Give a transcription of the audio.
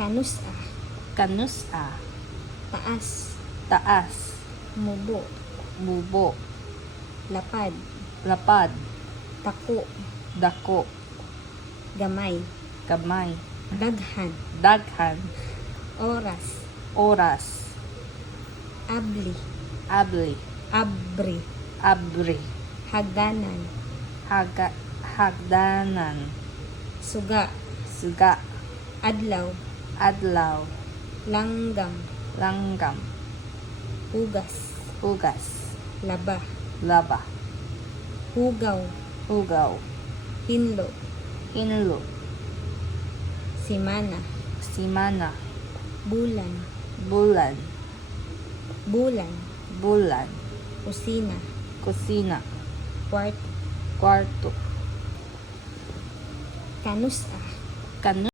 Kanusa. Kanusa. Taas. Taas. Mubo. Bubo. Lapad. Lapad. Tako. Dako. Gamay. Gamay. Daghan. Daghan. Oras. Oras. Abli. Abli. Abri. Abri. Hagdanan. Hagdanan. Suga. Suga. Adlaw. Adlaw. Langgam. Langgam. Hugas. Hugas. Laba. Laba. Hugaw. Hugaw. Hinlo. Hinlo. Simana. Simana. Bulan. Bulan. Bulan. Bulan. Kusina. Kusina. Kwarto. Kwarto. Kanusa. Kanu